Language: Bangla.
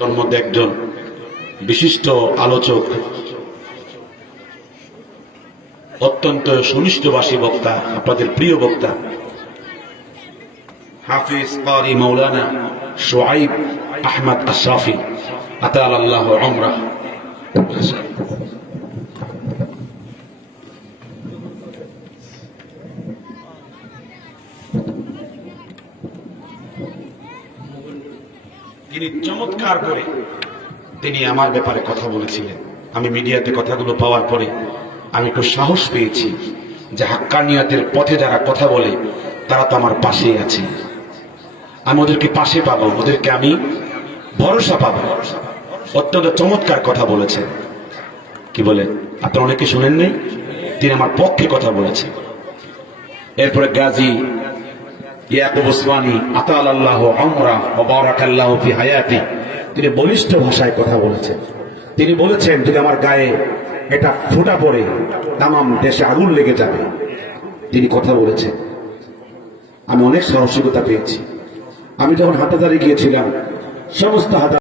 তোর মধ্যে একজন বিশিষ্ট আলোচক, অত্যন্ত সুনিষ্ঠবাসী বক্তা, আপনাদের প্রিয় বক্তা, হাফিজ কারি মৌলানা সোয়াইব আহমদ আশরাফি, আতাল আল্লাহ আমরা তিনি চমৎকার করে তিনি আমার ব্যাপারে কথা বলেছিলেন। আমি মিডিয়াতে কথাগুলো পাওয়ার পরে আমি একটু সাহস পেয়েছি যে হাক্কানিয়াতের পথে যারা কথা বলে, তারা তো আমার পাশেই আছে। আমি ওদেরকে পাশে পাবো, ওদেরকে আমি ভরসা পাবো। অত্যন্ত চমৎকার কথা বলেছেন কি বলে আপনারা অনেকে শুনেন নেই? তিনি আমার পক্ষে কথা বলেছেন। এরপরে গাজী আল্লাহ ফি হায়াতি। তিনি বলিষ্ঠ ভাষায় কথা বলেছেন। তিনি বলেছেন, যদি আমার গায়ে এটা ফোটা পড়ে, তামাম দেশে আগুন লেগে যাবে। তিনি কথা বলেছেন। আমি অনেক সাহসিকতা পেয়েছি। আমি যখন হাটাজারি গিয়েছিলাম, সমস্ত হাটা